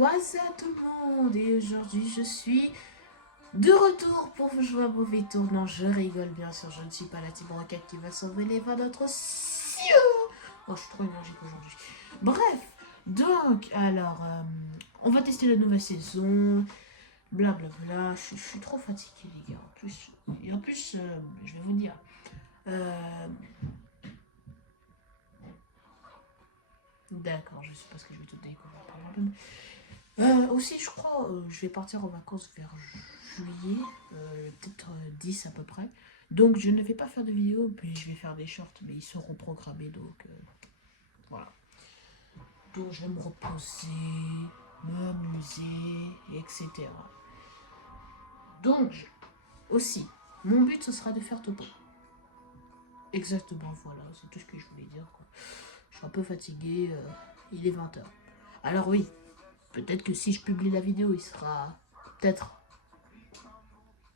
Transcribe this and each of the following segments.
What's up tout le monde? Et aujourd'hui je suis de retour pour jouer à mauvais tour. Non, je rigole bien sûr, je ne suis pas la team roquette qui va s'envoler vers notre cieux. Oh, je suis trop énergique aujourd'hui. Bref, donc, alors, on va tester la nouvelle saison. Blablabla, je suis trop fatigué les gars. En plus, je vais vous dire. D'accord, je sais pas ce que je vais tout découvrir par moi-même. Aussi, je crois, je vais partir en vacances vers juillet, peut-être 10 à peu près. Donc, je ne vais pas faire de vidéo, mais je vais faire des shorts, mais ils seront programmés, donc voilà. Donc, je vais me reposer, m'amuser, etc. Donc, aussi, mon but, ce sera de faire topo. Exactement, voilà, c'est tout ce que je voulais dire, quoi. Je suis un peu fatigué, il est 20 h. Alors oui, peut-être que si je publie la vidéo, il sera peut-être.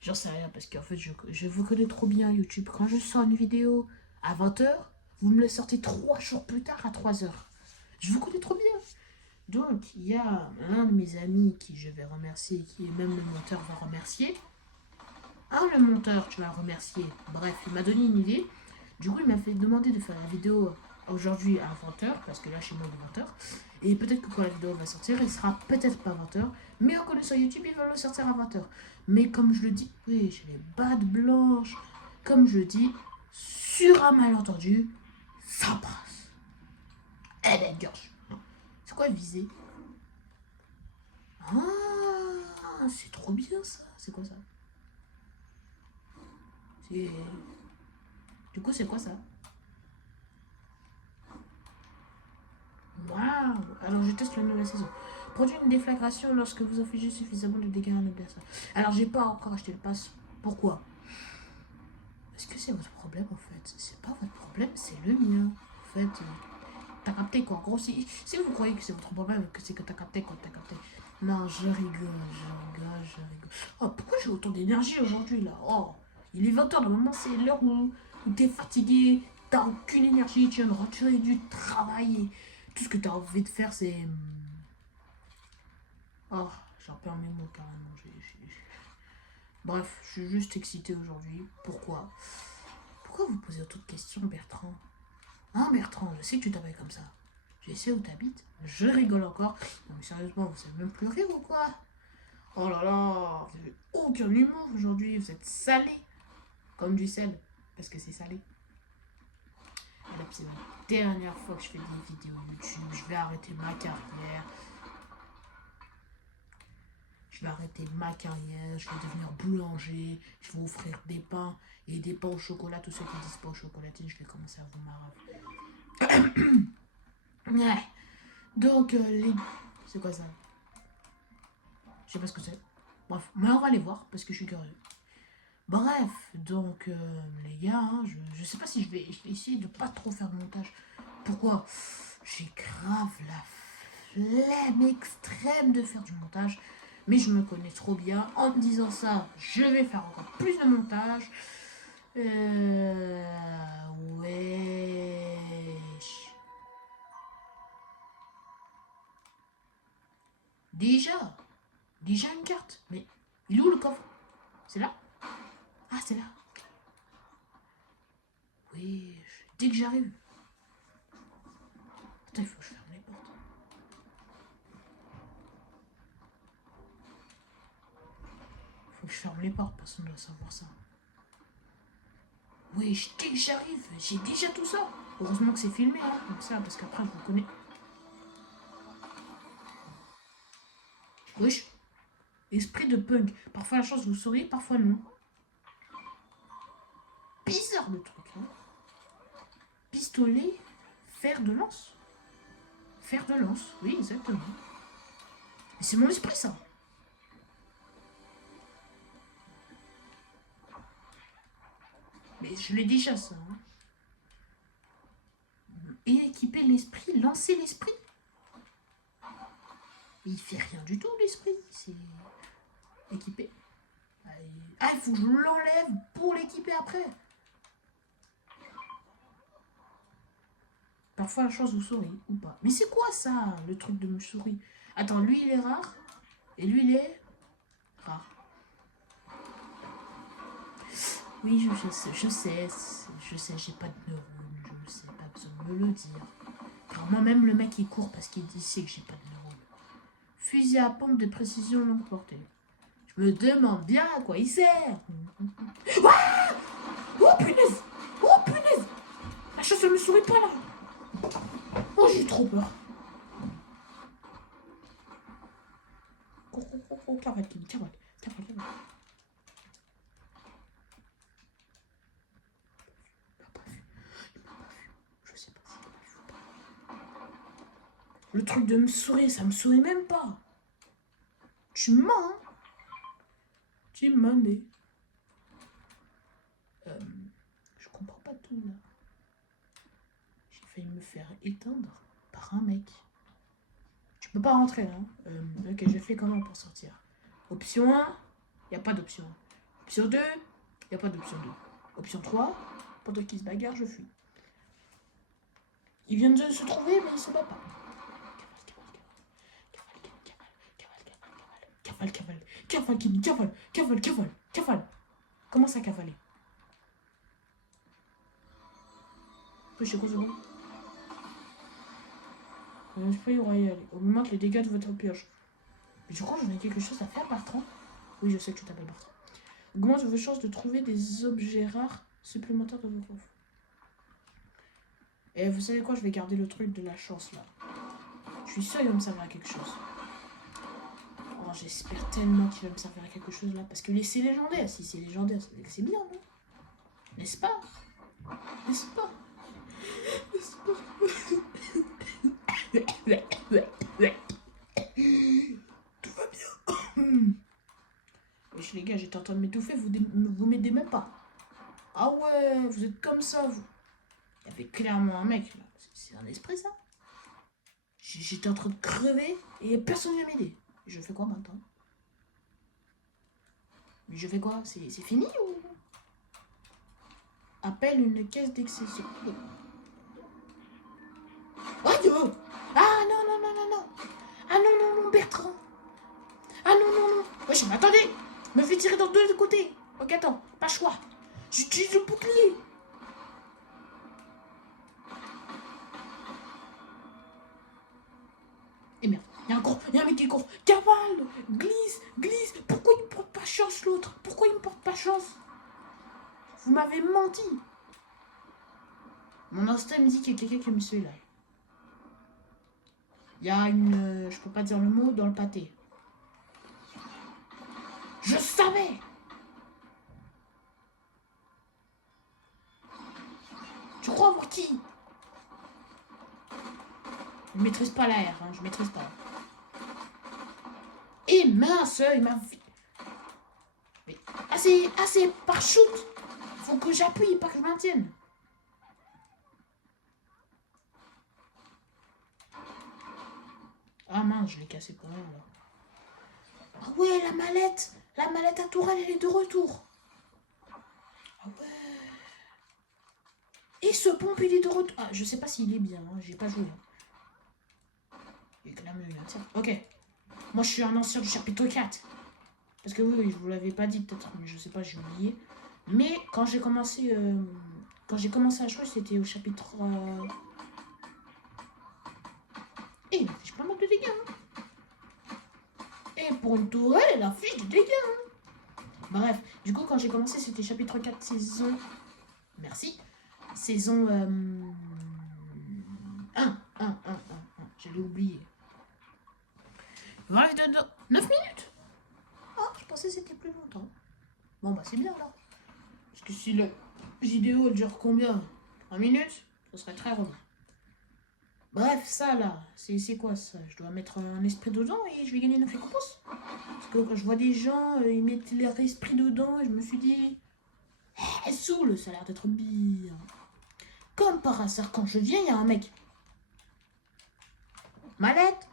J'en sais rien parce qu'en fait, je vous connais trop bien YouTube. Quand je sors une vidéo à 20 h, vous me la sortez 3 jours plus tard à 3 h. Je vous connais trop bien. Donc, il y a un de mes amis qui je vais remercier, qui est même le monteur va remercier. Le monteur, tu vas le remercier. Bref, il m'a donné une idée. Du coup, il m'a fait demander de faire la vidéo aujourd'hui à 20 h, parce que là, chez moi, il est 20 h. Et peut-être que quand la vidéo va sortir, il sera peut-être pas 20 h. Mais en connaissant YouTube, il va le sortir à 20 h. Mais comme je le dis, oui, j'ai les battes blanches. Comme je le dis, sur un malentendu, ça passe. Elle est gorge. C'est quoi viser? Ah, c'est trop bien ça. C'est quoi ça? C'est. Du coup, c'est quoi ça? Waouh! Alors, je teste la nouvelle saison. Produit une déflagration lorsque vous infligez suffisamment de dégâts à un adversaire. Alors, j'ai pas encore acheté le pass. Pourquoi? Est-ce que c'est votre problème en fait? C'est pas votre problème, c'est le mien. En fait, t'as capté quoi? En gros, si vous croyez que c'est votre problème, que c'est que t'as capté quoi, t'as capté. Non, je rigole. Oh, pourquoi j'ai autant d'énergie aujourd'hui là? Oh, il est 20 h, normalement c'est l'heure où t'es fatigué, t'as aucune énergie, tu viens de rentrer du travail et tout ce que t'as envie de faire c'est. Oh, j'en perds mes mots carrément. Bref, je suis juste excité aujourd'hui. Pourquoi? Pourquoi vous posez autant de questions, Bertrand? Hein, Bertrand, je sais que tu t'appelles comme ça. Je sais où t'habites. Je rigole encore. Non, mais sérieusement, vous savez même plus rire ou quoi? Oh là là, vous avez aucun humour aujourd'hui. Vous êtes salé. Comme du sel. Parce que c'est salé. Et là, c'est la dernière fois que je fais des vidéos YouTube. Je vais arrêter ma carrière. Je vais arrêter ma carrière, je vais devenir boulanger, je vais offrir des pains et des pains au chocolat. Tous ceux qui disent pas au chocolatine, je vais commencer à vous marrer. Ouais. Donc, c'est quoi ça? Je sais pas ce que c'est. Bref, mais on va aller voir parce que je suis curieux. Bref, donc, les gars, hein, je sais pas si je vais essayer de pas trop faire de montage. Pourquoi? J'ai grave la flemme extrême de faire du montage. Mais je me connais trop bien. En me disant ça, je vais faire encore plus de montage. Wesh. Déjà une carte. Mais il est où le coffre? C'est là? Ah, c'est là. Wesh. Dès que j'arrive. Attends, il faut que je ferme les portes. Faut que je ferme les portes, personne ne doit savoir ça. Wesh, dès que j'arrive, j'ai déjà tout ça. Heureusement que c'est filmé, hein, comme ça, parce qu'après, vous connaissez. Wesh. Esprit de punk. Parfois la chance vous souriez, parfois non. Bizarre le truc, hein. Pistolet, fer de lance. Fer de lance, oui, exactement. Mais c'est mon esprit, ça. Mais je l'ai déjà, ça. Hein. Et équiper l'esprit, lancer l'esprit. Il fait rien du tout, l'esprit. C'est équipé. Ah, il faut que je l'enlève pour l'équiper après. Parfois la chance vous sourit ou pas. Mais c'est quoi ça, le truc de me sourit? Attends, lui il est rare. Et lui il est rare. Oui, je sais, j'ai pas de neurones, je le sais, pas besoin de me le dire. Car moi-même, le mec il court parce qu'il sait que j'ai pas de neurones. Fusil à pompe de précision longue portée. Je me demande bien à quoi il sert. Ah, oh punaise! Oh punaise! La chasse elle me sourit pas là. Oh j'ai trop peur. Oh, cavale, cavale. Je sais pas si il m'a vu ou pas. Le truc de me sourire, ça me sourit même pas. Tu mens, hein? Tu m'as né. Je comprends pas tout là. J'ai failli me faire éteindre par un mec. Tu peux pas rentrer hein. Ok, j'ai fait comment pour sortir? Option 1, y a pas d'option 1. Option 2, y a pas d'option 2. Option 3, pendant qu'il se bagarre, je fuis. Il vient de se trouver, mais il se bat pas. Cavale. Comment ça cavaler? Je sais quoi c'est bon. L'esprit royal. Augmente les dégâts de votre pioche. Mais je crois que j'en ai quelque chose à faire, Bertrand. Oui, je sais que tu t'appelles Bertrand. Augmente vos chances de trouver des objets rares supplémentaires dans vos coffres. Et vous savez quoi? Je vais garder le truc de la chance là. Je suis sûr qu'il va me servir à quelque chose. Oh, j'espère tellement qu'il va me servir à quelque chose là. Parce que c'est légendaire. Si c'est légendaire, c'est bien, non? N'est-ce pas? N'est-ce pas? N'est-ce pas? Tout va bien. Wesh les gars, j'étais en train de m'étouffer, vous m'aidez même pas. Ah ouais, vous êtes comme ça, vous. Il y avait clairement un mec là. C'est un esprit ça? J'étais en train de crever et personne ne vient m'aider. Je fais quoi maintenant? Mais je fais quoi? C'est fini ou? Appelle une caisse d'exception. Oh, ah non. Ah non, Bertrand. Ah non. Wesh, mais attendez. Me fait tirer dans deux côtés. Ok, attends, pas choix. J'utilise le bouclier. Et merde, il y a un mec qui court. Cavale, glisse. Pourquoi il me porte pas chance l'autre? Pourquoi il me porte pas chance? Vous m'avez menti. Mon instinct me dit qu'il y a quelqu'un qui me suit là. Il y a une... je peux pas dire le mot dans le pâté. Je savais. Tu crois pour qui? Je maîtrise pas l'air, hein, je maîtrise pas. Et mince, il m'a... Mais assez par shoot. Faut que j'appuie, pas que je maintienne. Ah mince, je l'ai cassé pour rien là. Ah ouais, la mallette à Tourelle, elle est de retour. Ah ouais. Et ce pompe, il est de retour. Ah, je sais pas s'il est bien, hein, j'ai pas joué. Il est quand même tiens. Ok. Moi, je suis un ancien du chapitre 4. Parce que oui, je vous l'avais pas dit peut-être, mais je sais pas, j'ai oublié. Mais quand j'ai commencé à jouer, c'était au chapitre... Et il affiche pas mal de dégâts. Hein. Et pour une tourelle, elle affiche des dégâts. Hein. Bref, du coup, quand j'ai commencé, c'était chapitre 4, saison... Merci. Saison... 1. J'allais oublier. Voilà, 9 minutes. Ah, je pensais que c'était plus longtemps. Bon, bah c'est bien là. Parce que si la vidéo elle dure combien? 3 minutes? Ce serait très relou. Bref, ça là, c'est quoi ça? Je dois mettre un esprit dedans et je vais gagner une récompense. Parce que quand je vois des gens, ils mettent leur esprit dedans et je me suis dit... Eh, saoule, ça a l'air d'être bien. Comme par hasard, quand je viens, il y a un mec. Mallette.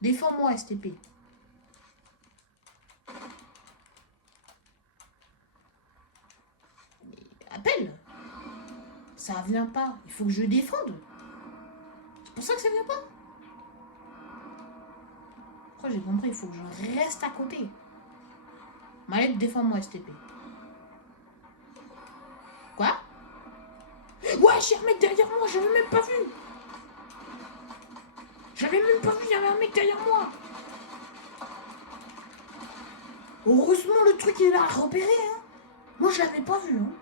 Défends-moi, STP. Appelle. Ça vient pas. Il faut que je défende. C'est pour ça que ça vient pas. pourquoi j'ai compris, il faut que je reste à côté. Malette, défends-moi, STP. Quoi? Ouais, j'ai un mec derrière moi, j'avais même pas vu. J'avais même pas vu, il y avait un mec derrière moi. Heureusement, le truc il a repéré, hein. Moi, je l'avais pas vu, hein.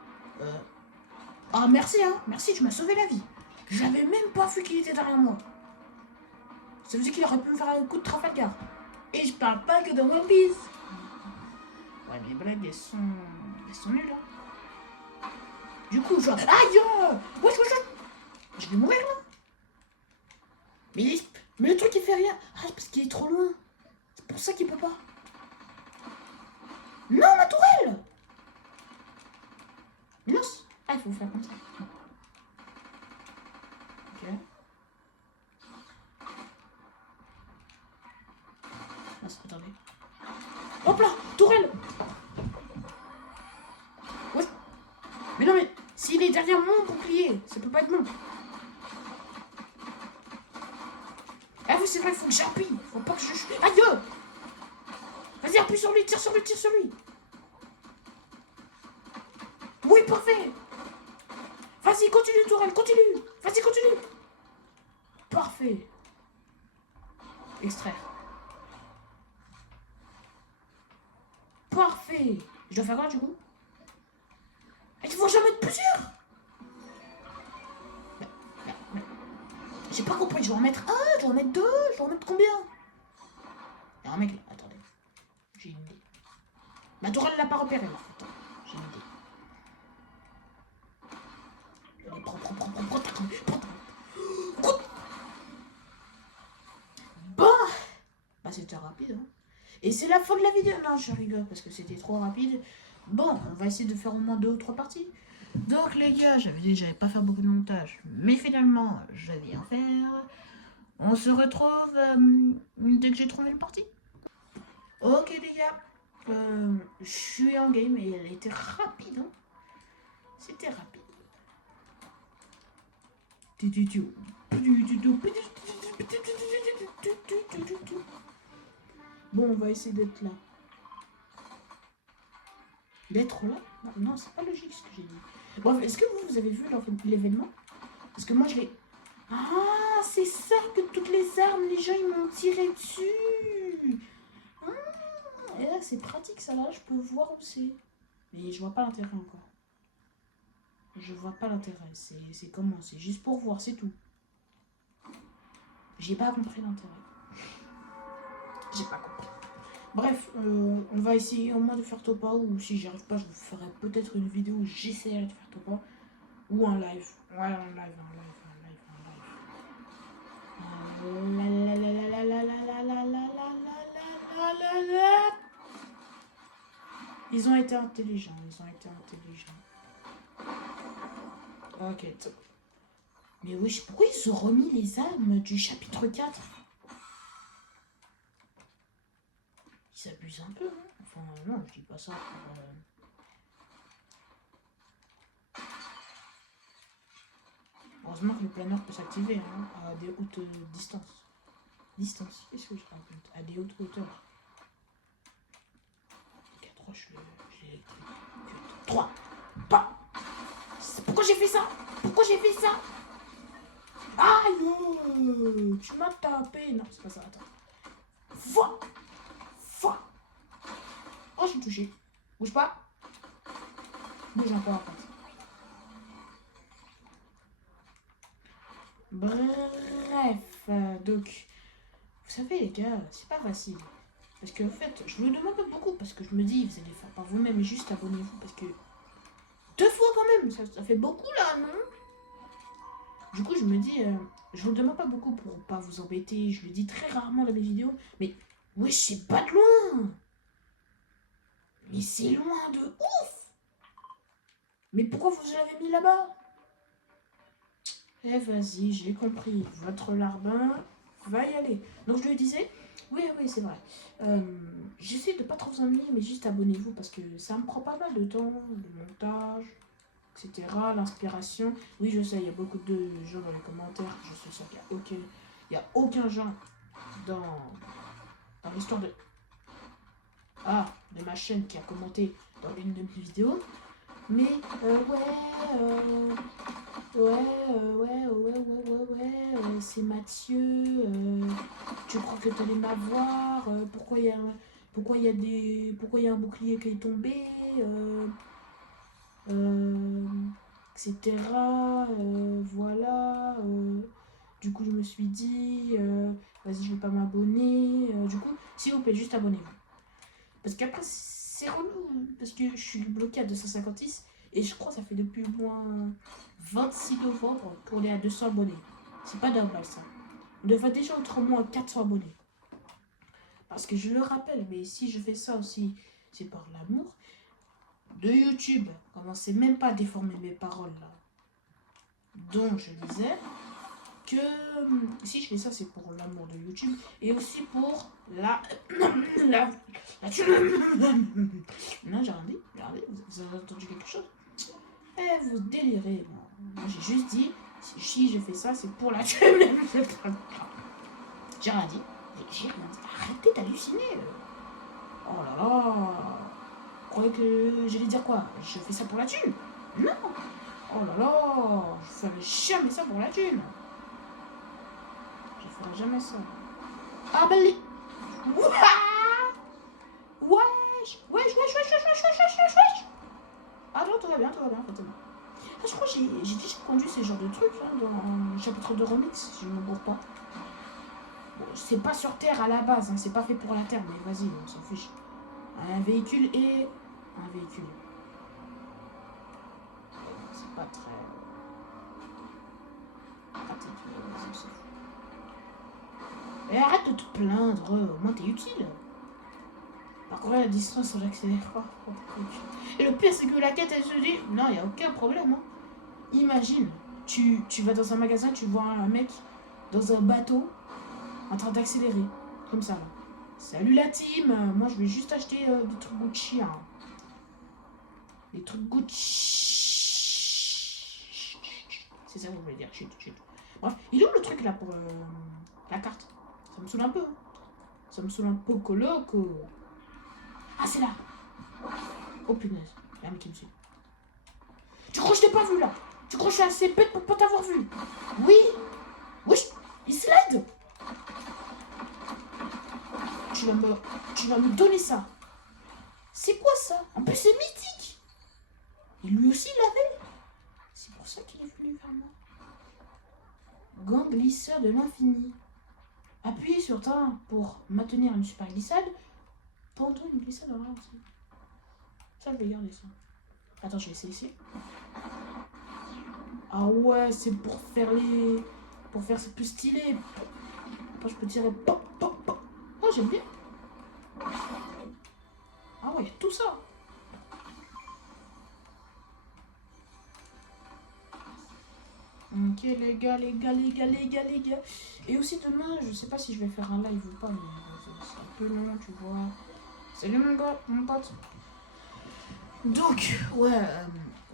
Ah, merci, hein. Merci, tu m'as sauvé la vie. J'avais même pas vu qu'il était derrière moi. Ça veut dire qu'il aurait pu me faire un coup de Trafalgar. Et je parle pas que de One Piece. Ouais, mes blagues, elles sont nulles, hein. Du coup, je... Aïe! Wesh, wesh, wesh. Je vais mourir, là. Mais le truc, il fait rien. Ah, c'est parce qu'il est trop loin. C'est pour ça qu'il peut pas. Non, ma tourelle! Mince. Ah, il faut faire comme ça. Ok. Mince, attendez. Hop là! Tourelle! Ouais. Mais non, mais s'il est derrière mon bouclier, ça peut pas être bon. Ah oui, c'est vrai, il faut que j'appuie. Faut pas que je... Aïe! Vas-y, appuie sur lui, tire sur lui, tire sur lui. Oui, parfait. Vas-y, continue, Tourelle, continue. Vas-y, continue. Parfait. Extraire. Parfait. Je dois faire quoi, du coup? Il faut jamais être plusieurs. J'ai pas compris, je dois en mettre un, je dois en mettre deux, je dois en mettre combien? Il y a un mec là, attendez. J'ai une idée. Ma tourelle l'a pas repéré là. Attends, j'ai une idée. Allez, prends. Bon. Bah c'était rapide, hein. Et c'est la fin de la vidéo. Non, je rigole parce que c'était trop rapide. Bon, on va essayer de faire au moins 2 ou 3 parties. Donc les gars, j'avais dit que j'allais pas faire beaucoup de montage. Mais finalement, je vais en faire. On se retrouve dès que j'ai trouvé une partie. Ok les gars, je suis en game et elle était rapide, hein. C'était rapide. Bon, on va essayer d'être là. D'être là? Non, c'est pas logique ce que j'ai dit. Bon, est-ce que vous avez vu l'événement? Parce que moi je l'ai... Ah, c'est ça que toutes les armes, les gens ils m'ont tiré dessus. Et là c'est pratique ça, là je peux voir où c'est. Mais je vois pas l'intérêt encore. Je vois pas l'intérêt, c'est comment? C'est juste pour voir, c'est tout. J'ai pas compris l'intérêt. J'ai pas compris. Bref, on va essayer au moins de faire Topa, ou si j'y arrive pas, je vous ferai peut-être une vidéo où j'essaierai de faire Topa. Ou un live. Ouais, un live. Ils ont été intelligents, Ok, top. Mais oui, pourquoi ils ont remis les armes du chapitre 4? Ils s'abusent un peu, hein. Enfin, non, je dis pas ça pour... Heureusement que le planeur peut s'activer, hein, à des hautes distances. Qu'est-ce que je raconte? À des hautes hauteurs. 3, je l'ai électrique. 3, pas. Pourquoi j'ai fait ça? Aïe! Tu m'as tapé. Non, c'est pas ça, attends. Va! Oh, je suis touché. Bouge pas. Bouge encore, en fait. Bref, donc, vous savez les gars, c'est pas facile. Parce que en fait, je vous le demande pas beaucoup, parce que je me dis, vous allez faire par vous-même, et juste abonnez-vous, parce que 2 fois quand même, ça fait beaucoup là, non? Du coup, je me dis, je vous le demande pas beaucoup pour pas vous embêter, je le dis très rarement dans mes vidéos, mais wesh, c'est pas de loin. Mais c'est loin de ouf. Mais pourquoi vous l'avez mis là-bas? Eh vas-y, j'ai compris. Votre larbin va y aller. Donc je lui disais, oui, c'est vrai. J'essaie de pas trop vous ennuyer, mais juste abonnez-vous parce que ça me prend pas mal de temps, le montage, etc. L'inspiration. Oui, je sais, il y a beaucoup de gens dans les commentaires. Je suis sûr qu'il y a aucun genre dans dans l'histoire de... Ah, de ma chaîne qui a commenté dans une de mes vidéos. Mais c'est Mathieu, tu crois que tu allais m'avoir, pourquoi il y a un bouclier qui est tombé, etc. Voilà. Du coup, je me suis dit, vas-y, je vais pas m'abonner. Du coup, s'il vous plaît, juste abonnez-vous. Parce qu'après, c'est relou. Parce que je suis bloqué à 256. Et je crois que ça fait depuis au moins 26 novembre pour aller à 200 abonnés. C'est pas normal ça. On devrait déjà être au moins 400 abonnés. Parce que je le rappelle, mais si je fais ça aussi, c'est par l'amour de YouTube. Commencez même pas à déformer mes paroles là. Donc je disais que si je fais ça, c'est pour l'amour de YouTube et aussi pour la non, j'ai rien dit. Regardez, vous avez entendu quelque chose? Eh, vous délirez. Moi, j'ai juste dit, si je fais ça, c'est pour la j'ai rien dit. J'ai rien dit. Arrêtez d'halluciner. Oh là là. Vous croyez que j'allais dire quoi? Je fais ça pour la thune? Non. Oh là là. Je ferai jamais ça pour la thune. Je ferai jamais ça. Ah ben les... Wesh. Ah non, tout va bien, Fatima. Ah, je crois que j'ai déjà conduit ce genre de trucs hein, dans le chapitre de remix, si je ne me gourre pas. Bon, c'est pas sur Terre à la base, hein, c'est pas fait pour la Terre, mais vas-y, on s'en fiche. Un véhicule et un véhicule. C'est pas très... Et arrête de te plaindre, au moins t'es utile. Parcourir la distance sans l'accélérateur. Et le pire, c'est que la quête, elle se dit, non, il n'y a aucun problème. Hein. Imagine, tu vas dans un magasin, tu vois un mec dans un bateau en train d'accélérer, comme ça. Là. Salut la team, moi je vais juste acheter des trucs Gucci. Hein. Des trucs Gucci. C'est ça que je voulais dire, chut. Bref, il est où le truc là pour la carte? Ça me saoule un peu. Hein. Ça me saoule un peu coloco. Ah, c'est là. Oh punaise, il y a un mec qui me suit. Tu crois que je t'ai pas vu là? Tu crois que je suis assez bête pour pas t'avoir vu? Oui. Wesh, il slide. Tu vas me donner ça. C'est quoi ça? En plus c'est mythique. Et lui aussi il l'avait. C'est pour ça qu'il est venu vers moi. Gant glisseur de l'infini. Appuyez sur ta pour maintenir une super glissade. Pendant une glissade dans l'infini. Ça je vais garder ça. Attends, je vais essayer ici. Ah ouais, c'est pour faire les... Pour faire c'est plus stylé. Après je peux tirer pop. Oh, j'aime bien. Ah ouais, tout ça. Ok les gars. Et aussi demain, je sais pas si je vais faire un live ou pas, mais c'est un peu long, tu vois. Salut mon gars, mon pote. Donc, ouais.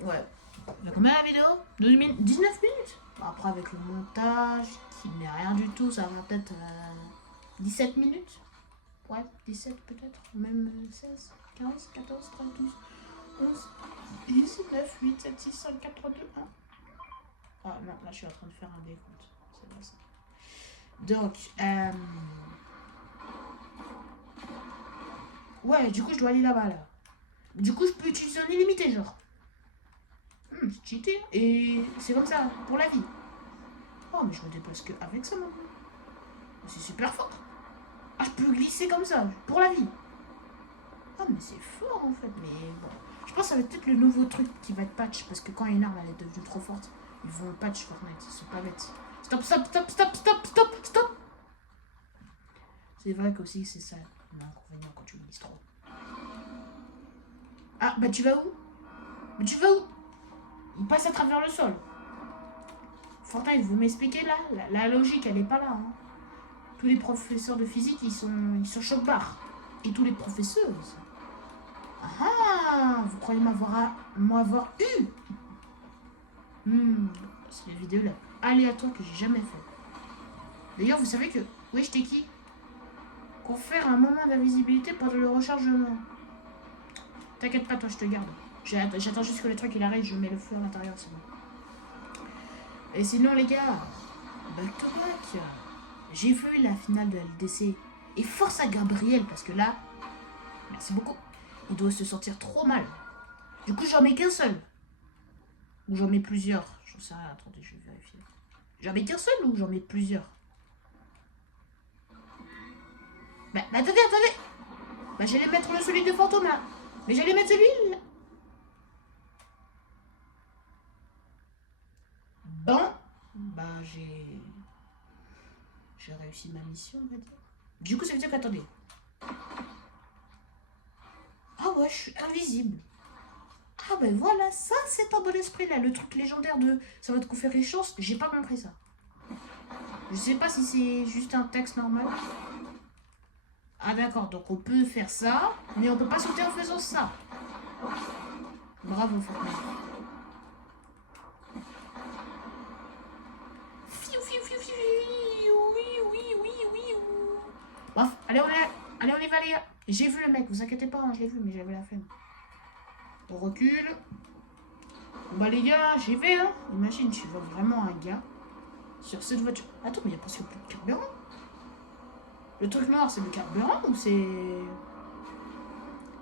Il y a combien la vidéo? 19 minutes. Après avec le montage, qui n'est rien du tout, ça va peut-être 17 minutes. Ouais, 17 peut-être, même 16, 15, 14, 13, 12, 11, 10, 9, 8, 7, 6, 5, 4, 3, 2, 1. Ah non, là je suis en train de faire un décompte. C'est pas ça. Donc, ouais, du coup je dois aller là-bas là. Du coup je peux utiliser un illimité genre. C'est cheaté. Et c'est comme ça, pour la vie. Oh mais je me déplace que avec ça maintenant. C'est super fort. Ah je peux glisser comme ça, pour la vie. Ah mais c'est fort en fait. Mais bon, je pense que ça va être peut-être le nouveau truc qui va être patch. Parce que quand une arme elle est devenue trop forte, ils vont patch Fortnite, ils sont pas bêtes. Stop. C'est vrai qu'aussi c'est ça l'inconvénient quand tu glisses trop. Ah bah tu vas où? Il passe à travers le sol. Fortnite, vous m'expliquez là? La logique elle est pas là. Hein. Tous les professeurs de physique ils sont choc-barres. Et tous les professeurs aussi. Ah, vous croyez m'avoir eu? C'est la vidéo là aléatoire que j'ai jamais fait. D'ailleurs, vous savez que... Oui, j'étais qui? Confère un moment d'invisibilité pendant le rechargement. T'inquiète pas, toi, je te garde. J'attends juste que le truc il arrive, je mets le feu à l'intérieur, c'est bon. Et sinon, les gars, back to back. J'ai vu la finale de LDC. Et force à Gabriel, parce que là, merci beaucoup, il doit se sentir trop mal. Du coup, j'en mets qu'un seul. Ou j'en mets plusieurs. J'en sais rien, attendez, je vais vérifier. J'en mets qu'un seul ou j'en mets plusieurs? Bah attendez. Bah j'allais mettre celui de fantôme là. Mais j'allais mettre celui là. Bon. Bah j'ai réussi ma mission, on va dire. Du coup, ça veut dire qu'attendez. Ah ouais, je suis invisible. Ah ben voilà, ça c'est un bon esprit là. Le truc légendaire de ça va te conférer chance, j'ai pas compris ça. Je sais pas si c'est juste un texte normal. Ah d'accord, donc on peut faire ça, mais on peut pas sauter en faisant ça. Bravo Fortnite. Oui. Bref, allez on y va les gars. J'ai vu le mec, vous inquiétez pas, hein, je l'ai vu, mais j'avais la flemme. On recule. Bah les gars, j'y vais hein. Imagine, tu vois vraiment un gars sur cette voiture. Attends, mais il y a presque plus de carburant. Le truc noir, c'est le carburant ou c'est...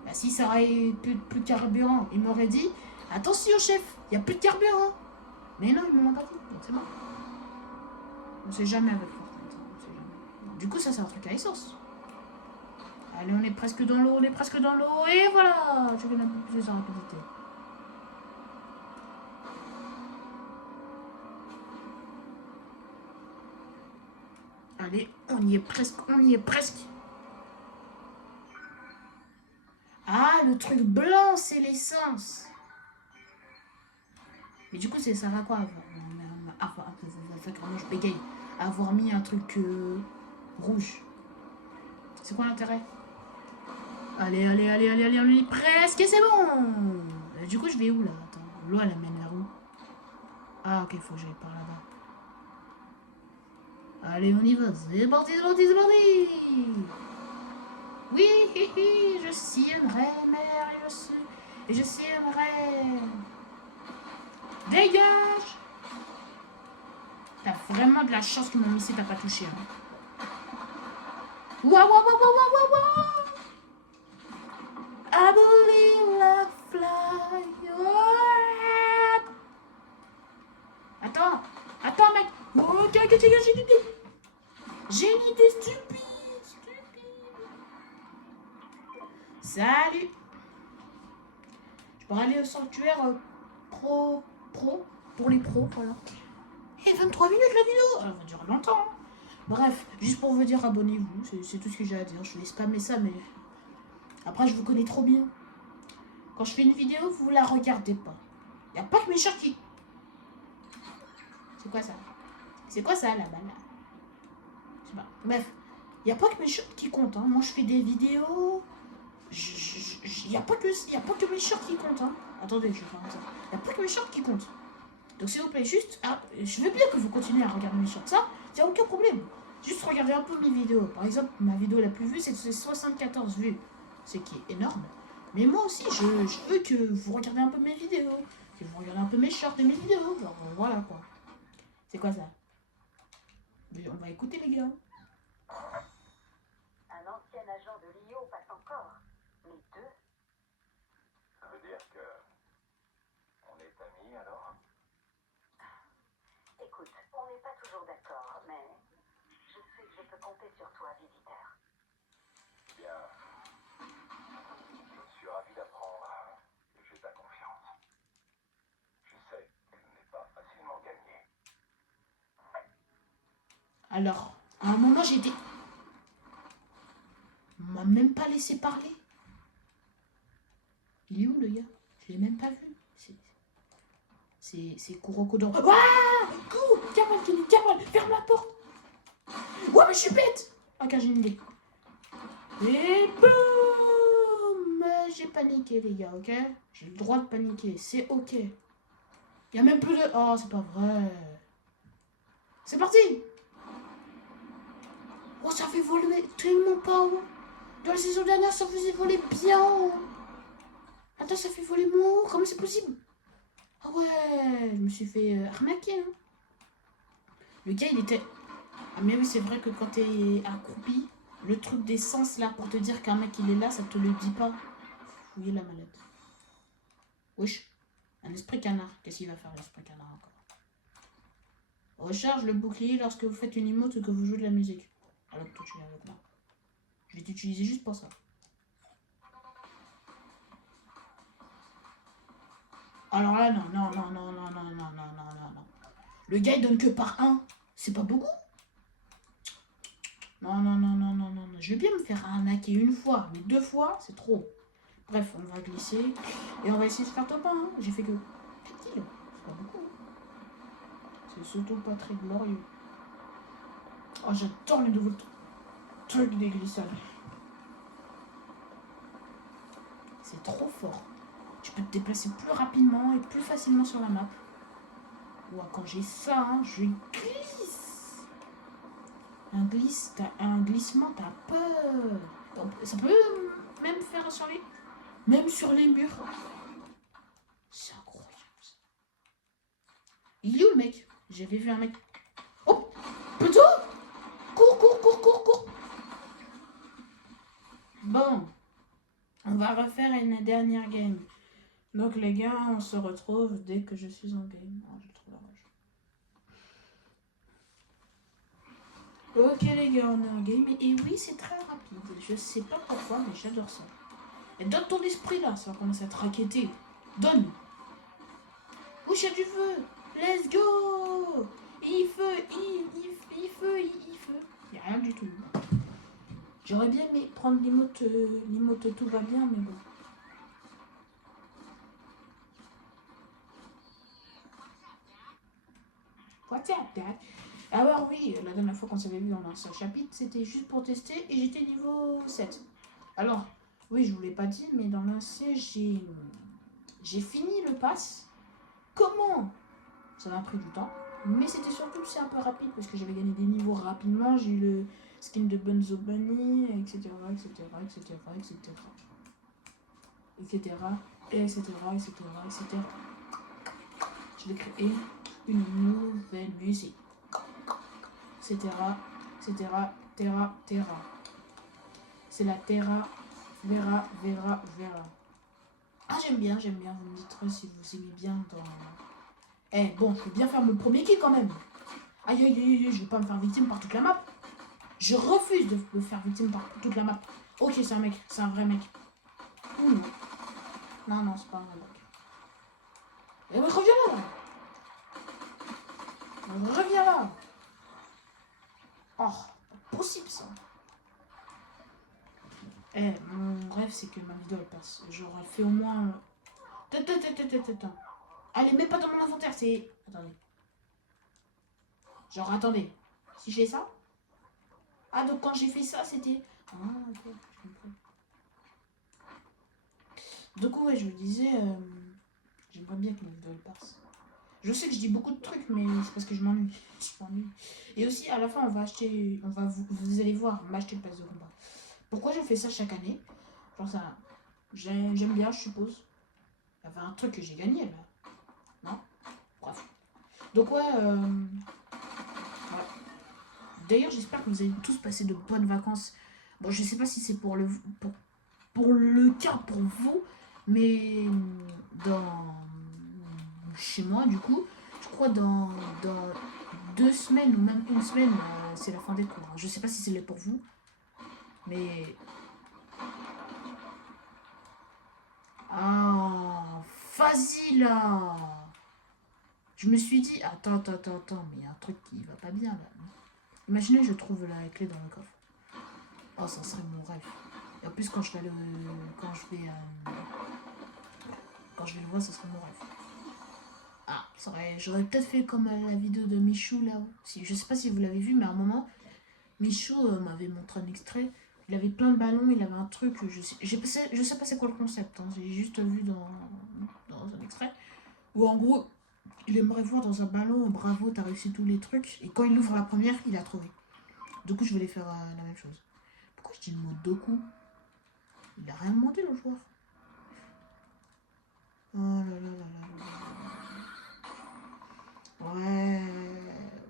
Bah si ça aurait plus de carburant, il m'aurait dit attention chef, il n'y a plus de carburant. Mais non, il ne m'a pas dit, donc c'est bon. On sait jamais avec Fortnite. Du coup, ça c'est un truc à essence. Allez, on est presque dans l'eau, et voilà. Je vais un peu plus de rapidité. Allez, on y est presque. Ah, le truc blanc, c'est l'essence. Mais du coup, ça va quoi je bégaye. Avoir mis un truc rouge. C'est quoi l'intérêt? Allez, on y est presque et c'est bon. Du coup, je vais où là? Attends, l'eau elle amène vers où? Ah, ok, faut que j'aille par là-bas. Allez, on y va. C'est parti. Oui, je sillerai, mère, et je sillerai. Dégage! T'as vraiment de la chance que mon missile t'a pas touché. Hein. Waouh! I believe like fly. Attends, mec. Ok, j'ai une idée. J'ai une idée stupide. Salut. Je pourrais aller au sanctuaire pro, pour les pros, voilà. Et 23 minutes la vidéo. Elle va durer longtemps. Hein. Bref, juste pour vous dire, abonnez-vous. C'est tout ce que j'ai à dire. Je vais spammer ça, mais... Après, je vous connais trop bien. Quand je fais une vidéo, vous la regardez pas. Y a pas que mes shorts qui... C'est quoi ça, là-bas, là? Je sais pas. Bref, y a pas que mes shorts qui comptent. Hein. Moi, je fais des vidéos... Y a pas que mes shorts qui comptent. Hein. Attendez, je vais faire ça. Y a pas que mes shorts qui comptent. Donc, s'il vous plaît, juste... Ah, je veux bien que vous continuez à regarder mes shorts. Ça, y a aucun problème. Juste regardez un peu mes vidéos. Par exemple, ma vidéo la plus vue, c'est 74 vues. C'est qui est énorme. Mais moi aussi, je veux que vous regardez un peu mes vidéos. Que vous regardez un peu mes shorts et mes vidéos. Genre, voilà quoi. C'est quoi ça? On va écouter les gars. Un ancien agent de l'IO passe encore. Les deux. Ça veut dire que... on est amis alors? Écoute, on n'est pas toujours d'accord, mais je sais que je peux compter sur toi, visiteur. Bien... je suis ravi d'apprendre que j'ai ta confiance. Je sais qu'elle n'est pas facilement gagnée. Alors, à un moment, j'étais... On m'a même pas laissé parler. Il est où, le gars? Je l'ai même pas vu. C'est Kuroko dans... Wouah! Carole, ferme la porte! Ouais, mais je suis bête! Ok, j'ai une idée. Et boum! J'ai paniqué, les gars, ok? J'ai le droit de paniquer, c'est ok. Il y a même plus de... Oh, c'est pas vrai. C'est parti! Oh, ça fait voler mais tellement pas haut. Dans la saison dernière, ça faisait voler bien haut. Attends, ça fait voler moins haut. Comment c'est possible? Ah ouais, je me suis fait arnaquer. Hein. Le gars, il était... Ah mais oui, c'est vrai que quand t'es accroupi, le truc d'essence là, pour te dire qu'un mec il est là, ça te le dit pas. Fouiller la mallette. Wesh, un esprit canard. Qu'est-ce qu'il va faire l'esprit canard encore? Recharge le bouclier lorsque vous faites une emote ou que vous jouez de la musique. Alors que toi tu viens avec moi. Je vais t'utiliser juste pour ça. Alors là, non, non, non, non, non, non, non, non, non, non, non. Le gars, il donne que par un. C'est pas beaucoup. Non, non, non, non, non, non, non. Je vais bien me faire arnaquer une fois, mais 2 fois, c'est trop. Bref, on va glisser. Et on va essayer de faire top 1. Hein. J'ai fait que 4 kilos. C'est pas beaucoup. C'est surtout pas très glorieux. Oh, j'adore les nouveaux trucs des glissades. C'est trop fort. Tu peux te déplacer plus rapidement et plus facilement sur la map. Ouah, quand j'ai ça, hein, je glisse. Un glissement, t'as peur. Ça peut même faire sur les... Même sur les murs. C'est incroyable. Il est où le mec? J'avais vu un mec. Oh, plutôt. Cours, cours, cours, cours, cours. Bon. On va refaire une dernière game. Donc les gars, on se retrouve dès que je suis en game. Oh, j'ai trop la rage. Ok les gars, on est en game. Et oui, c'est très rapide. Je sais pas pourquoi, mais j'adore ça. Et donne ton esprit là, ça va commencer à te raqueter. Donne. Wesh, y'a du feu. Let's go. Il feu, il feu, il feu. Y'a rien du tout. J'aurais bien aimé prendre l'imote tout va bien, mais bon. What's up, Dad? Alors oui, la dernière fois qu'on s'avait vu dans l'ancien chapitre, c'était juste pour tester et j'étais niveau 7. Alors, oui, je vous l'ai pas dit, mais dans l'ancien, j'ai fini le pass. Comment? Ça m'a pris du temps, mais c'était surtout c'est un peu rapide parce que j'avais gagné des niveaux rapidement. J'ai eu le skin de Bunzo Bunny, etc., etc., etc., etc., etc., etc., etc., etc. Je vais créer une nouvelle musique. Etc. etc. Terra, terra. C'est la terra, vera, vera, vera. Ah, j'aime bien, j'aime bien. Vous me dites si vous aimez bien dans... Eh, bon, je vais bien faire mon premier kill quand même. Aïe, aïe, aïe, je vais pas me faire victime par toute la map. Je refuse de me faire victime par toute la map. Ok, c'est un mec, c'est un vrai mec. Ouh, non. Non, non, c'est pas un vrai mec. Eh, mais reviens là. Reviens là. Oh, pas possible ça. Eh, mon rêve, c'est que ma vidéo elle passe. J'aurais fait au moins... Attends. Allez, mets pas dans mon inventaire, c'est... Attendez. Genre, attendez. Si j'ai ça... Ah, donc quand j'ai fait ça, c'était... Ah, ok, je comprends. Donc, ouais, je vous disais... J'aimerais bien que ma vidéo elle passe. Je sais que je dis beaucoup de trucs, mais c'est parce que je m'ennuie. Et aussi, à la fin, on va acheter... Vous allez voir, on va acheter le pass de combat. Pourquoi je fais ça chaque année? Genre ça... J'aime bien, je suppose. Il y avait un truc que j'ai gagné, là. Non? Bref. Donc, ouais... Voilà. D'ailleurs, j'espère que vous allez tous passer de bonnes vacances. Bon, je sais pas si c'est pour le cas pour vous, mais chez moi, du coup, je crois dans 2 semaines ou même 1 semaine, c'est la fin des cours. Je sais pas si c'est là pour vous, mais... Ah, vas-y là. Je me suis dit, attends, mais il y a un truc qui va pas bien là. Imaginez, je trouve la clé dans le coffre. Oh, ça serait mon rêve. Et en plus, quand je vais le voir, ça serait mon rêve. Ah, j'aurais peut-être fait comme la vidéo de Michou là. Je sais pas si vous l'avez vu, mais à un moment, Michou m'avait montré un extrait. Il avait plein de ballons, il avait un truc, je sais pas c'est quoi le concept, hein, j'ai juste vu dans un extrait, où en gros, il aimerait voir dans un ballon, bravo, t'as réussi tous les trucs, et quand il ouvre la première, il a trouvé. Du coup, je voulais faire la même chose. Pourquoi je dis le mot Doku? Il a rien demandé, le joueur. Oh là là là là là. Ouais,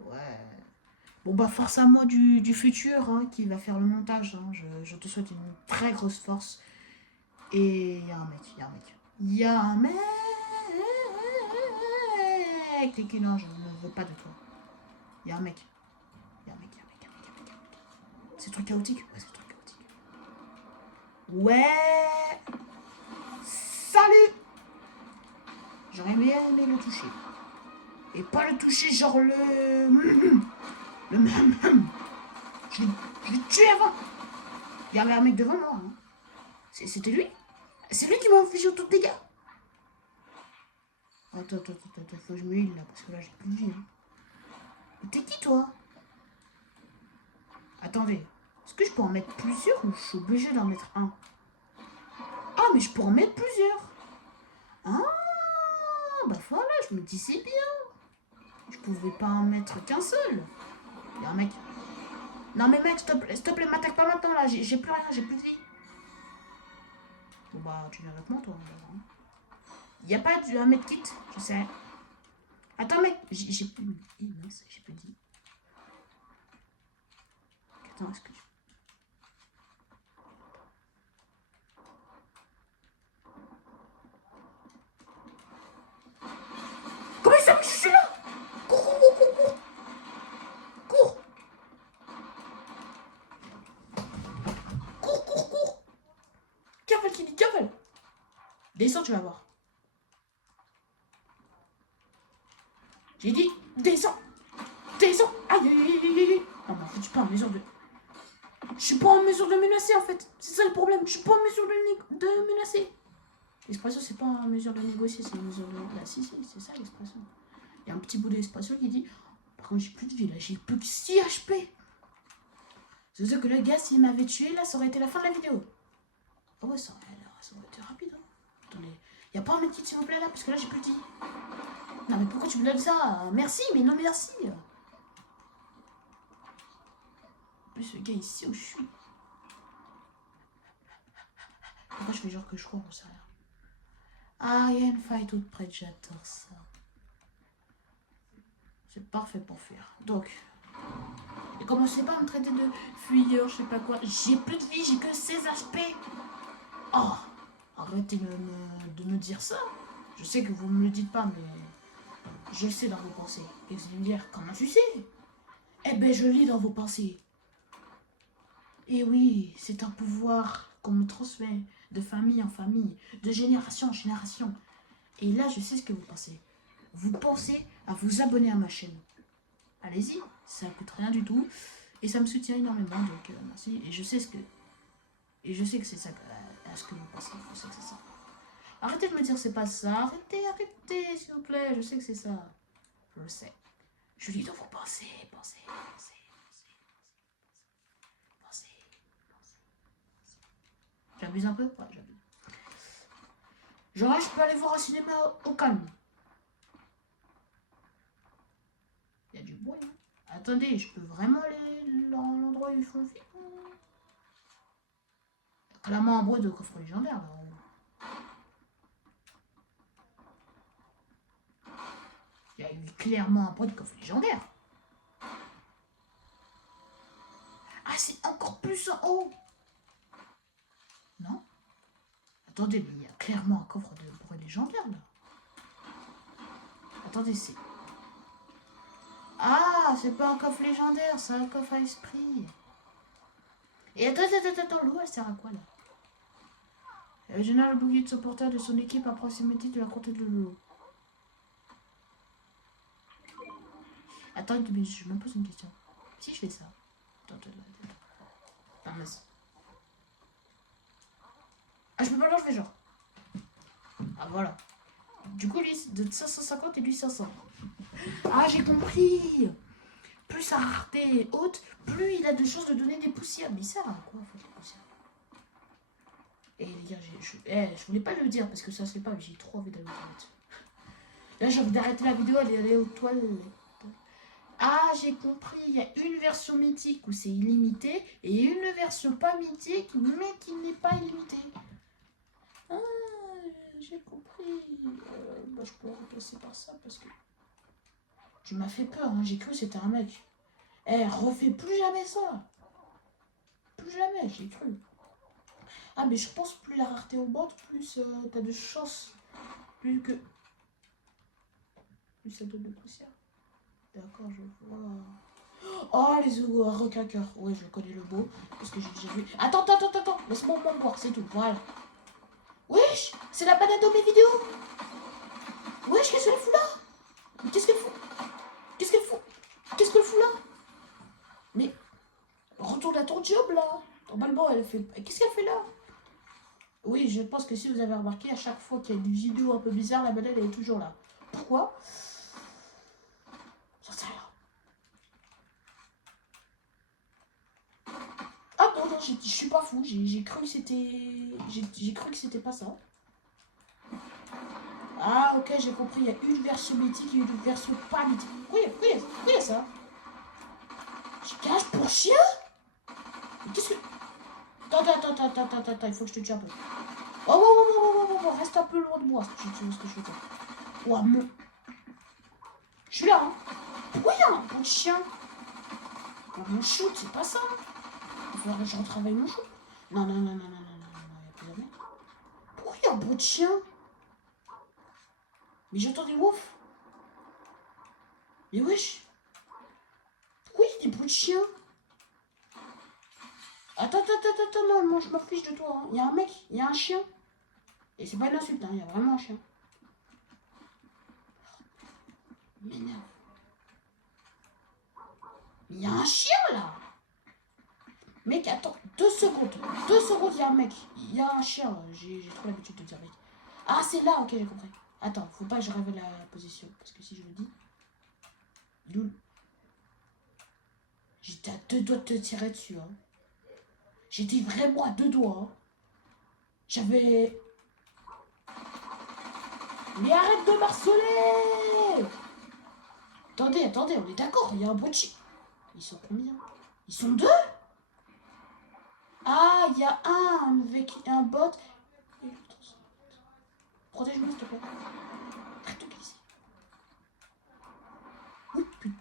ouais. Bon bah force à moi du futur hein, qui va faire le montage. Hein. Je te souhaite une très grosse force. Et il y a un mec, il y a un mec. Il y a un mec. T'es non, je ne veux pas de toi. Il y a un mec. Il y a un mec, il y a un mec, il y a un mec, il y a un mec, il y a un mec. C'est trop chaotique. Ouais, c'est trop chaotique. Ouais. Salut. J'aurais bien aimé le toucher. Et pas le toucher genre le... Le... Je l'ai tué avant. Il y avait un mec devant moi. Hein. C'était lui. C'est lui qui m'a infligé autant de dégâts. Attends, faut que je me heal là, parce que là j'ai plus de vie. Hein. T'es qui toi? Attendez, est-ce que je peux en mettre plusieurs ou je suis obligé d'en mettre un? Ah, mais je peux en mettre plusieurs. Ah, bah voilà, je me dis c'est bien. Je pouvais pas en mettre qu'un seul. Il y a un mec. Non mais mec, s'il te plaît, m'attaque pas maintenant là, j'ai plus rien, j'ai plus de vie. Bon bah, tu viens avec moi toi. Hein. Y a pas un medkit, je sais. Attends mec, j'ai plus de vie. Mince, j'ai plus de vie. Attends, est-ce que je... Comment il s'appelle? Je suis là. Cours. Cours. Cavale, qui dit cavale. Descends, tu vas voir. J'ai dit, descends. Aïe. Non, mais en fait, je suis pas en mesure de... Je suis pas en mesure de menacer, en fait. C'est ça le problème. Je suis pas en mesure de menacer. L'espresso, c'est pas en mesure de négocier, c'est en mesure de... Là, si, c'est ça, l'espresso. Il y a un petit bout d'espresso qui dit... Par contre, j'ai plus de vie, là. J'ai plus que 6 HP. C'est sûr que le gars, s'il m'avait tué, là, ça aurait été la fin de la vidéo. Ah ouais, ça aurait été rapide. Hein. Attendez. Y a pas un medkit, s'il vous plaît, là? Parce que là, j'ai plus de vie. Non, mais pourquoi tu me donnes ça? Merci, mais non, merci. En plus, le gars, ici où je suis. Pourquoi je fais genre que je crois, on sait rien. Ah, il y a une faille toute près, j'adore ça. C'est parfait pour fuir. Donc, et commencez pas à me traiter de fuyeur, je sais pas quoi. J'ai plus de vie, j'ai que 16 HP. Oh, arrêtez de me dire ça. Je sais que vous me le dites pas, mais je sais dans vos pensées. Et vous allez me dire, comment tu sais? Eh ben, je lis dans vos pensées. Et oui, c'est un pouvoir qu'on me transmet de famille en famille, de génération en génération. Et là, je sais ce que vous pensez. Vous pensez à vous abonner à ma chaîne. Allez-y, ça ne coûte rien du tout. Et ça me soutient énormément, donc merci. Et je sais que c'est ça ce que vous pensez. Je sais que c'est ça. Arrêtez de me dire c'est pas ça. Arrêtez, s'il vous plaît. Je sais que c'est ça. Je le sais. Je lis dans vos pensées. Pensez. J'abuse un peu? Ouais, j'abuse. Genre, je peux aller voir un cinéma au calme. Il y a du bruit. Hein. Attendez, je peux vraiment aller dans l'endroit où ils font le film? Il y a clairement un bruit de coffre légendaire là. Il y a eu clairement un bruit de coffre légendaire. Ah, c'est encore plus en haut. Non? Attendez, mais il y a clairement un coffre de bruit légendaire là. Attendez, c'est... Ah, c'est pas un coffre légendaire, c'est un coffre à esprit. Et attends, l'eau, elle sert à quoi là? Elle génère le bouclier de son porteur de son équipe à proximité de la comté de l'eau. Attends, mais je me pose une question. Si je fais ça. Attends. Ah, mince. Ah, je peux pas l'enlever, genre. Ah, voilà. Du coup, lui, de 550 et lui 500. Ah, j'ai compris. Plus sa rareté est haute, plus il a de chances de donner des poussières. Mais ça, à quoi, en fait, les poussières? Et les gars, je voulais pas le dire parce que ça se fait pas, mais j'ai trop envie d'aller aux toilettes. Là, j'ai envie d'arrêter la vidéo et d'aller aux toilettes. Ah, j'ai compris. Il y a une version mythique où c'est illimité et une version pas mythique mais qui n'est pas illimitée. Ah, j'ai compris. Bah, je peux remplacer par ça parce que tu m'as fait peur. Hein. J'ai cru que c'était un mec. Eh, refais plus jamais ça. Plus jamais, j'ai cru. Ah, mais je pense plus la rareté augmente, plus t'as de chance. Plus ça donne de poussière. D'accord, je vois. Oh, les requins-cœurs. Ouais, je connais le mot. Parce que j'ai déjà vu. Attends. Laisse-moi au moins voir, c'est tout. Voilà. Wesh, c'est la banane de mes vidéos. Wesh, qu'est-ce qu'elle fout là? Mais qu'est-ce qu'elle fout? Qu'est-ce qu'elle fout là? Mais retourne à ton job là. Normalement, elle fait. Qu'est-ce qu'elle fait là? Oui, je pense que si vous avez remarqué, à chaque fois qu'il y a une vidéo un peu bizarre, la banane elle est toujours là. Pourquoi? J'en sais rien. Ah non, je suis pas fou. J'ai cru que c'était. J'ai cru que c'était pas ça. Ah ok, j'ai compris. Il y a une version mythique et une version pas mythique. Oui, ça. Je cache pour chien? Mais qu'est-ce que. Attends, il faut que je te tue un peu. Oh, reste un peu loin de moi si tu vois ce que je veux dire. Oh, mon. Je suis là, hein. Pourquoi il y a un bout de chien? Mon shoot, c'est pas ça. Il faudrait que je retravaille mon shoot. Non, il n'y a plus jamais. Pourquoi il y a un bout de chien? Mais j'entends des woufs. Mais wesh. Pourquoi il y a des bouts de chien? Attends, non, moi je m'en fiche de toi. Hein. Il y a un mec, il y a un chien. Et c'est pas une insulte, hein, il y a vraiment un chien. M'énerve. Il y a un chien là. Mec, attends, 2 secondes. 2 secondes, il y a un mec. Il y a un chien. J'ai trop l'habitude de dire mec. Ah, c'est là, ok, j'ai compris. Attends, faut pas que je révèle la position. Parce que si je le dis. Loul. J'étais à 2 doigts de te tirer dessus. Hein. J'étais vraiment à 2 doigts. Hein. J'avais. Mais arrête de m'harceler! Attendez, on est d'accord, il y a un bruit de chien. Ils sont combien? Ils sont 2? Ah, il y a un avec un bot. Protège-moi s'il te plaît. Arrête de glisser. Oui, putain.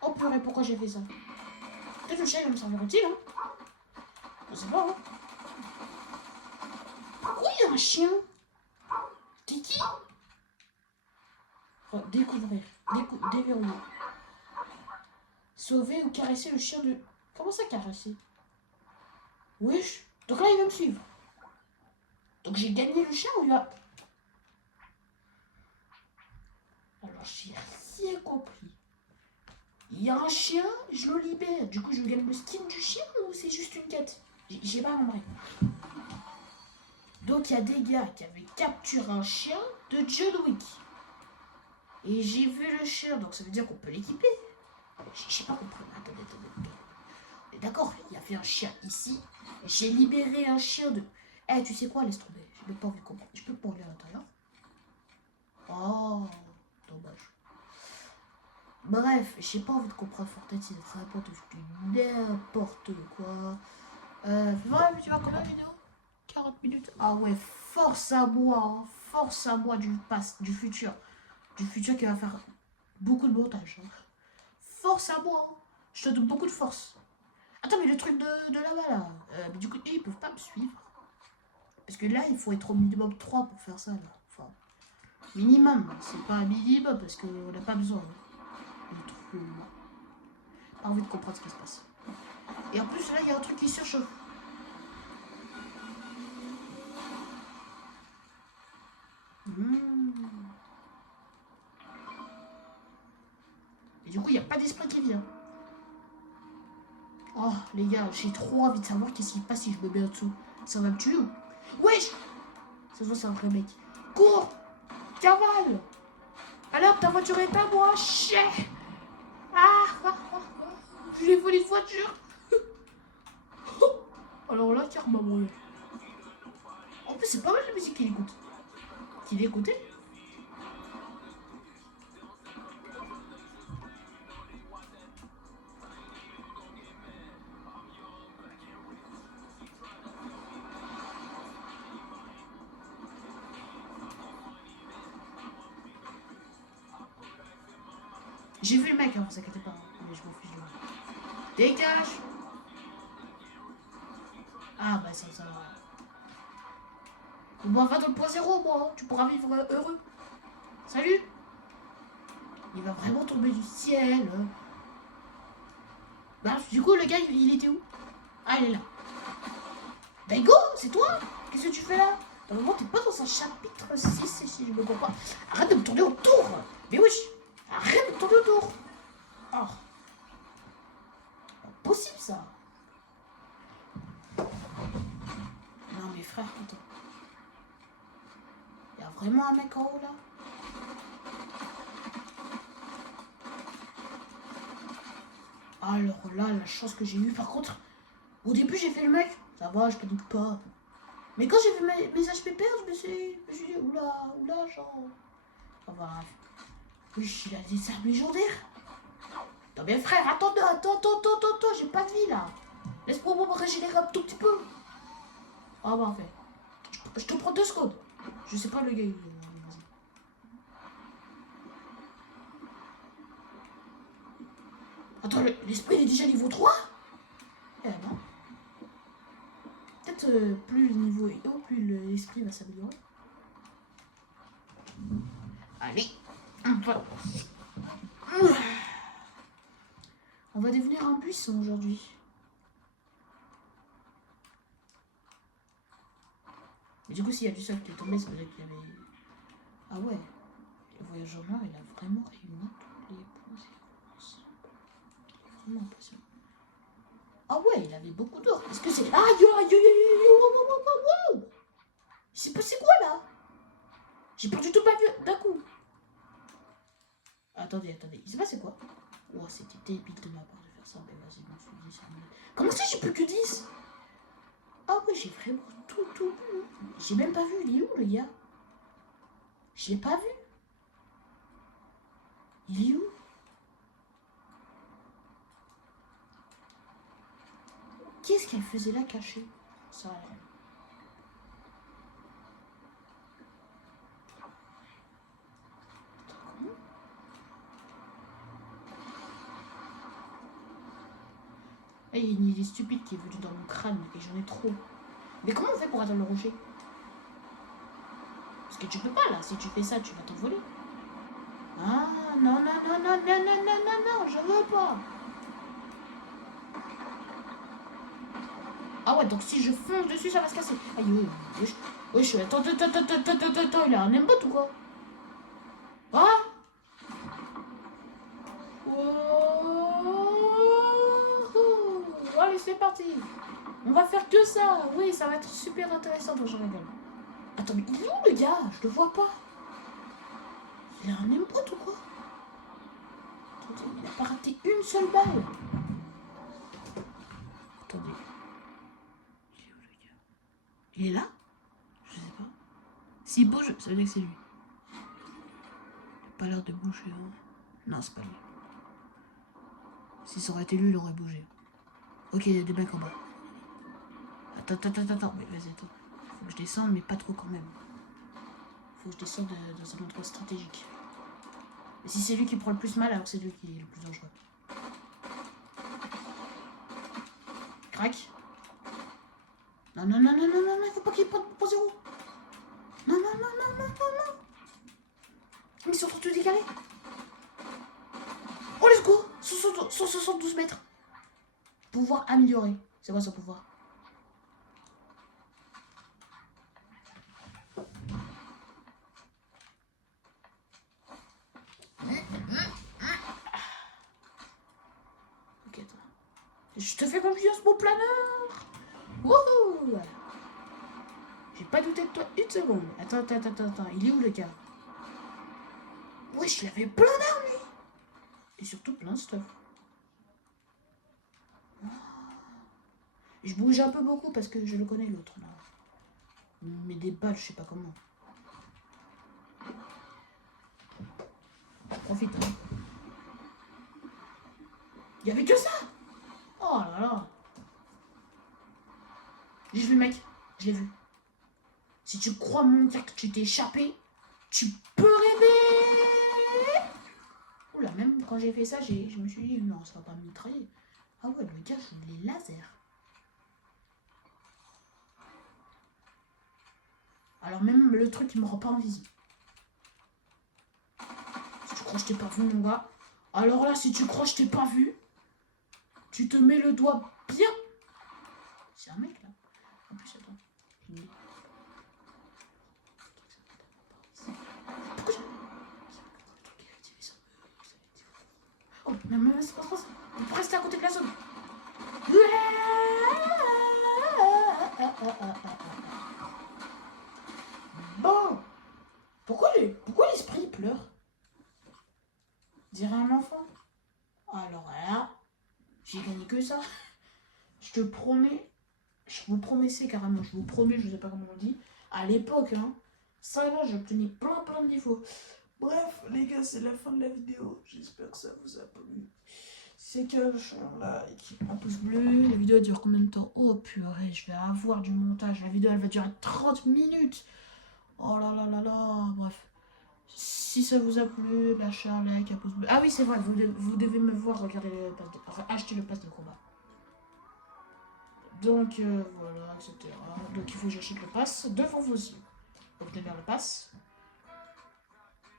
Oh purée, pourquoi j'ai fait ça? Peut-être le chien va me servir utile, hein? Je sais pas, hein? Pourquoi il y a un chien? T'es qui? Oh, découvrir. Déverrouiller. Sauver ou caresser le chien de... Comment ça caresser? Wesh. Donc là, il va me suivre. Donc j'ai gagné le chien ou il va... Alors j'ai rien compris. Il y a un chien, je le libère. Du coup, je gagne le skin du chien ou c'est juste une quête? J'ai pas compris. Donc il y a des gars qui avaient capturé un chien de John Wick. Et j'ai vu le chien, donc ça veut dire qu'on peut l'équiper. J'ai pas compris. Attendez. D'accord, il y avait un chien ici. J'ai libéré un chien de... Eh, tu sais quoi, laisse tomber. J'ai même pas envie de comprendre. Je peux pas aller à l'intérieur. Oh, dommage. Bref, j'ai pas envie de comprendre Fortnite, c'est n'importe quoi. Bref, tu vas combien de vidéo? 40 minutes. Ah ouais, force à moi du futur. Du futur qui va faire beaucoup de montage. Hein. Force à moi. Je te donne beaucoup de force. Attends, mais le truc de là-bas, là. Mais du coup, ils peuvent pas me suivre. Parce que là, il faut être au minimum 3 pour faire ça, là. Enfin, minimum. C'est pas un minimum, parce qu'on n'a pas besoin. De trop. Pas envie de comprendre ce qui se passe. Et en plus, là, il y a un truc qui surchauffe. Et du coup, il n'y a pas d'esprit qui vient. Oh, les gars, j'ai trop envie de savoir qu'est-ce qui se passe si je me mets en dessous. Ça va me tuer ou... Wesh! Ça se voit, c'est un vrai mec. Cours! Cavale! Alors, ta voiture est à moi, chien! J'ai volé une voiture! Alors là, karma, moi. En plus, c'est pas mal la musique qu'il écoute. Qui l'écoutait? J'ai vu le mec, hein, vous inquiétez pas. Mais je m'en fiche de lui. Dégage! Ah bah ça va. Bon, va dans le point zéro, moi. Tu pourras vivre heureux. Salut! Il va vraiment tomber du ciel. Bah, du coup, le gars, il était où? Ah, il est là. Daigo, c'est toi? Qu'est-ce que tu fais là? Normalement, t'es pas dans un chapitre 6, si je me comprends pas. Arrête de me tourner autour! Mais wesh! Arrête de me tourner autour! Oh! Pas possible, ça! Non, mais frère, attends. Il y a vraiment un mec en haut, là? Alors là, la chance que j'ai eue, par contre, au début, j'ai fait le mec. Ça va, je panique pas. Mais quand j'ai vu mes HP perdre, je me suis dit, oula, genre... Enfin, voilà. Oui, il a des armes légendaires. Non mais frère, attends, j'ai pas de vie là. Laisse-moi me régénérer un tout petit peu. Ah bah, en fait. Je te prends 2 secondes. Je sais pas le gars, il est... Attends, l'esprit il est déjà niveau 3? Eh non. Peut-être plus le niveau est haut, plus l'esprit va s'améliorer. Allez, on va devenir un buisson aujourd'hui. Mais du coup, s'il y a du sol qui est tombé, c'est peut-être qu'il y avait... Ah ouais, le voyageur noir, il a vraiment réuni tous les points ensemble. Vraiment impressionnant. Ah ouais, il avait beaucoup d'or. Est-ce que c'est... Aïe. Il s'est passé quoi là? J'ai perdu tout ma vie d'un coup. Attendez. Il s'est passé quoi? Oh, c'était débile de ma part de faire ça. Mais vas-y, je me suis dit... Comment ça, j'ai plus que 10? Ah ouais, j'ai vraiment tout vu. J'ai même pas vu. Il est où, le gars? Je l'ai pas vu. Il est où? Qu'est-ce qu'elle faisait là cachée? Ça a l'air. Il y a une idée stupide qui est venue dans mon crâne et j'en ai trop. Mais comment on fait pour atteindre le rocher? Parce que tu peux pas là, si tu fais ça, tu vas t'envoler. Ah non, je veux pas. Ah ouais, donc si je fonce dessus, ça va se casser. Aïe, wesh, attends, il a un aimbot ou quoi? Ah allez, c'est parti. On va faire que ça. Oui, ça va être super intéressant. Bon, je rigole. Attends, mais il est où le gars? Je le vois pas. Il a un aimbot ou quoi? Attendez, il a pas raté une seule balle. Attendez. Il est où le gars? Il est là? Je sais pas. S'il bouge, ça veut dire que c'est lui. Il a pas l'air de bouger. Hein. Non, c'est pas lui. Si ça aurait été lui, il aurait bougé. Ok, il y a des mecs en bas. Attends. Mais vas-y, attends. Faut que je descende, mais pas trop quand même. Faut que je descende dans un endroit stratégique. Et si c'est lui qui prend le plus mal, alors c'est lui qui est le plus dangereux. Crac. Non, il faut pas qu'il prenne pour 0. Non. Mais ils sont tous décalés. Oh, let's go. 172 mètres. Pouvoir améliorer. C'est quoi ce pouvoir? Ok, attends. Je te fais confiance, mon planeur. Wouhou. J'ai pas douté de toi une seconde. Attends. Il est où le gars? Wesh, il avait plein d'armes, lui. Et surtout plein de stuff. Je bouge un peu beaucoup parce que je le connais, l'autre, là. Mais des balles, je sais pas comment. profite. Hein. Il y avait que ça. Oh là là. J'ai vu le mec. Je l'ai vu. Si tu crois me dire que tu t'es échappé, tu peux rêver. Oula, même quand j'ai fait ça, je me suis dit, non, ça va pas me mitrailler. Ah ouais, le gars joue les lasers. Alors même le truc, il me rend pas invisible. Si tu crois que je t'ai pas vu, mon gars. Alors là, si tu crois que je t'ai pas vu, tu te mets le doigt bien. C'est un mec là. En plus, attends. Oh, mais c'est pas ça. On peut rester à côté de la zone. Bon. Pourquoi l'esprit pleure? Dirait un enfant. Alors là, j'ai gagné que ça. Je te promets. Je vous promets carrément. Je vous promets, je sais pas comment on dit. À l'époque, hein. Ça là, j'ai obtenu plein de niveaux. Bref, les gars, c'est la fin de la vidéo. J'espère que ça vous a plu. C'est que lâchez un like, un pouce bleu. La vidéo dure combien de temps? Oh purée, je vais avoir du montage. La vidéo, elle va durer 30 minutes. Oh là là là là. Bref. Si ça vous a plu, lâchez un like, un pouce bleu. Ah oui, c'est vrai, vous devez me voir regarder le pass de... enfin, acheter le pass de combat. Donc, voilà, etc. Donc, il faut que j'achète le pass devant vos yeux. Obtenir le pass.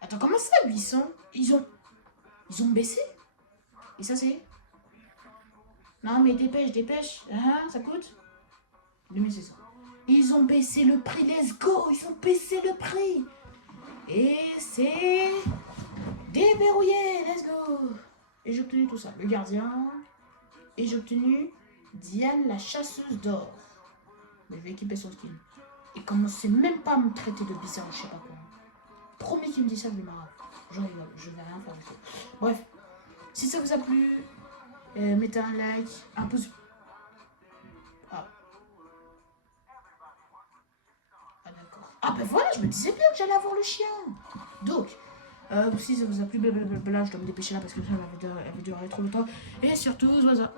Attends, comment ça, 800? Ils ont baissé? Et ça, c'est... Non, mais dépêche. Ah, ça coûte 2600. Ils ont baissé le prix, let's go. Ils ont baissé le prix. Et c'est... déverrouillé, let's go. Et j'ai obtenu tout ça. Le gardien. Et j'ai obtenu Diane, la chasseuse d'or. Mais je vais équiper son skin. Et commencez même pas à me traiter de bizarre, je sais pas quoi. Promis qu'il me dit ça, je lui marre. J'en rigole, je vais rien faire du tout. Bref, si ça vous a plu, mettez un like, un pouce. Ah. Ah d'accord. Ah ben voilà, je me disais bien que j'allais avoir le chien. Donc, si ça vous a plu, blablabla, je dois me dépêcher là parce que ça va durer trop longtemps. Et surtout, voilà.